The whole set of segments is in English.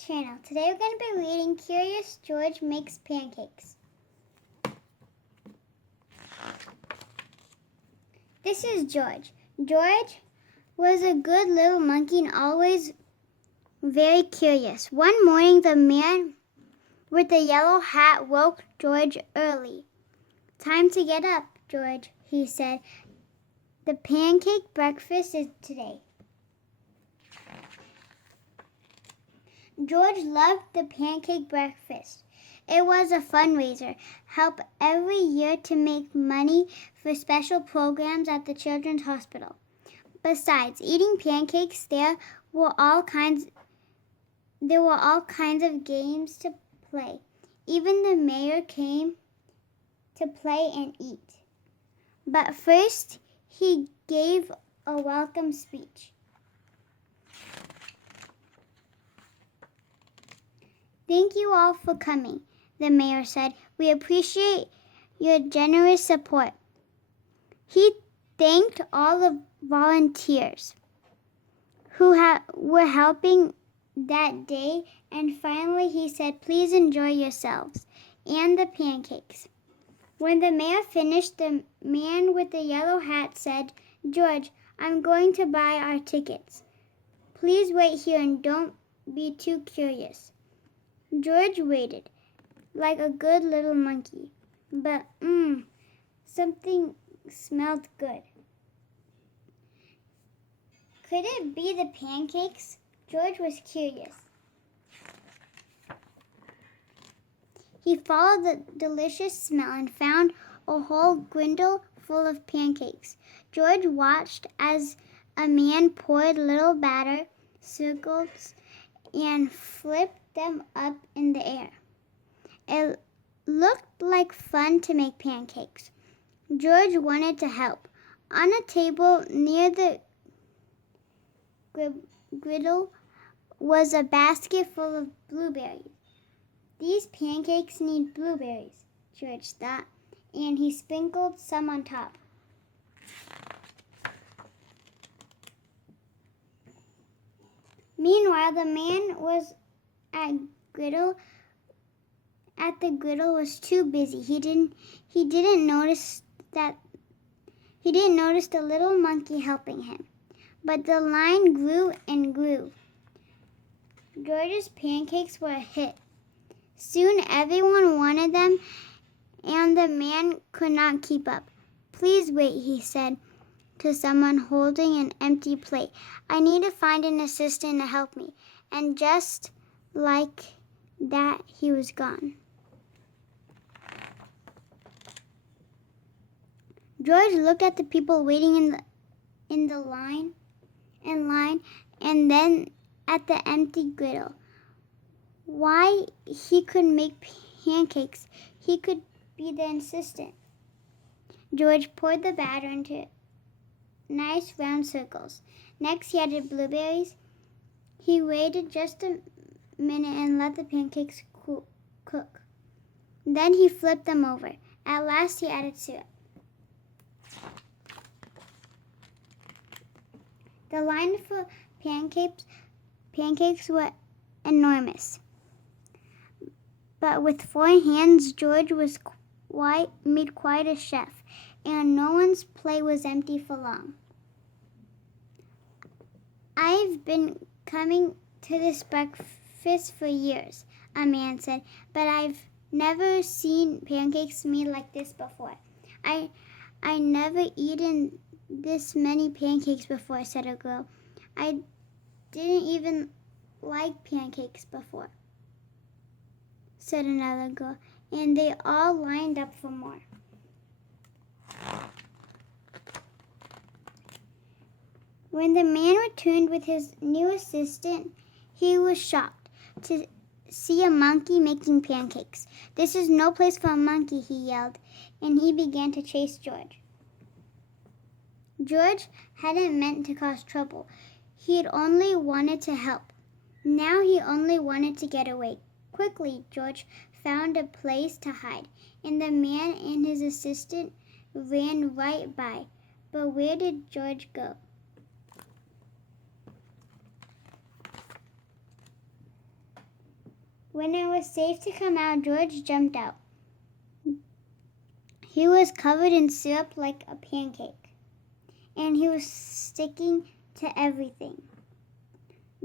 channel. Today we're going to be reading Curious George Makes Pancakes. This is George. George was a good little monkey and always very curious. One morning, the man with the yellow hat woke George early. "Time to get up, George," he said. "The pancake breakfast is today." George loved the pancake breakfast. It was a fundraiser, help every year to make money for special programs at the Children's Hospital. Besides eating pancakes, there were all kinds of games to play. Even the mayor came to play and eat. But first, he gave a welcome speech. "Thank you all for coming," the mayor said. "We appreciate your generous support." He thanked all the volunteers who were helping that day, and finally he said, "Please enjoy yourselves and the pancakes." When the mayor finished, the man with the yellow hat said, "George, I'm going to buy our tickets. Please wait here and don't be too curious." George waited, like a good little monkey. But, something smelled good. Could it be the pancakes? George was curious. He followed the delicious smell and found a whole griddle full of pancakes. George watched as a man poured little batter circles and flipped them up in the air. It looked like fun to make pancakes. George wanted to help. On a table near the griddle was a basket full of blueberries. "These pancakes need blueberries," George thought, and he sprinkled some on top. Meanwhile, the man was at the griddle was too busy. He didn't notice the little monkey helping him. But the line grew and grew. George's pancakes were a hit. Soon everyone wanted them, and the man could not keep up. "Please wait," he said to someone holding an empty plate. "I need to find an assistant to help me." And just like that, he was gone. George looked at the people waiting in the line, and then at the empty griddle. Why, he could make pancakes. He could be the assistant. George poured the batter into nice round circles. Next, he added blueberries. He waited just a minute and let the pancakes cook. Then he flipped them over. At last, he added syrup. The line for pancakes were enormous. But with 4 hands, George made quite a chef, and no one's plate was empty for long. "I've been coming to this breakfast for years," a man said, "but I've never seen pancakes made like this before. I never eaten this many pancakes before," said a girl. "I didn't even like pancakes before," said another girl, and they all lined up for more. When the man returned with his new assistant, he was shocked to see a monkey making pancakes. "This is no place for a monkey," he yelled, and he began to chase George. George hadn't meant to cause trouble. He had only wanted to help. Now he only wanted to get away. Quickly, George found a place to hide, and the man and his assistant ran right by. But where did George go? When it was safe to come out, George jumped out. He was covered in syrup like a pancake, and he was sticking to everything.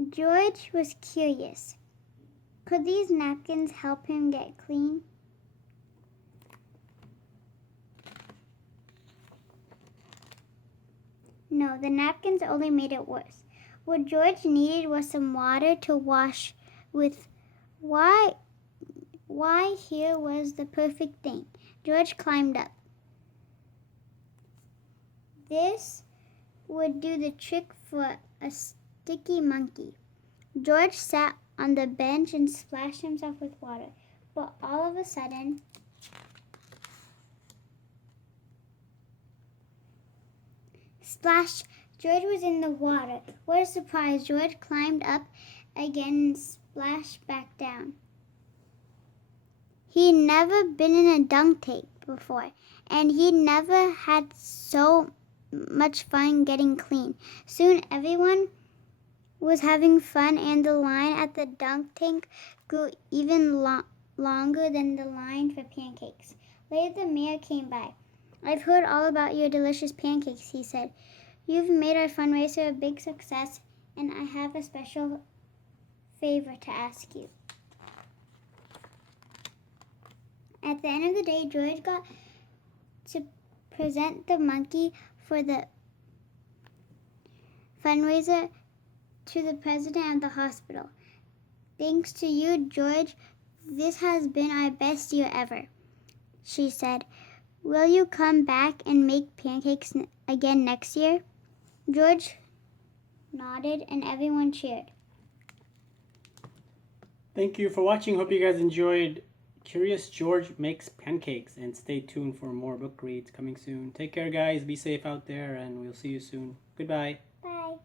George was curious. Could these napkins help him get clean? No, the napkins only made it worse. What George needed was some water to wash with. Why here was the perfect thing. George climbed up. This would do the trick for a sticky monkey. George sat on the bench and splashed himself with water. But all of a sudden, splash! George was in the water. What a surprise! George climbed up again and splashed back down. He'd never been in a dunk tank before, and he'd never had so much fun getting clean. Soon everyone was having fun, and the line at the dunk tank grew even longer than the line for pancakes. Later the mayor came by. "I've heard all about your delicious pancakes," he said. "You've made our fundraiser a big success, and I have a special favor to ask you." At the end of the day, George got to present the monkey for the fundraiser to the president of the hospital. "Thanks to you, George, this has been our best year ever," she said. "Will you come back and make pancakes again next year?" George nodded and everyone cheered. Thank you for watching. Hope you guys enjoyed Curious George Makes Pancakes, and stay tuned for more book reads coming soon. Take care, guys. Be safe out there, and we'll see you soon. Goodbye. Bye.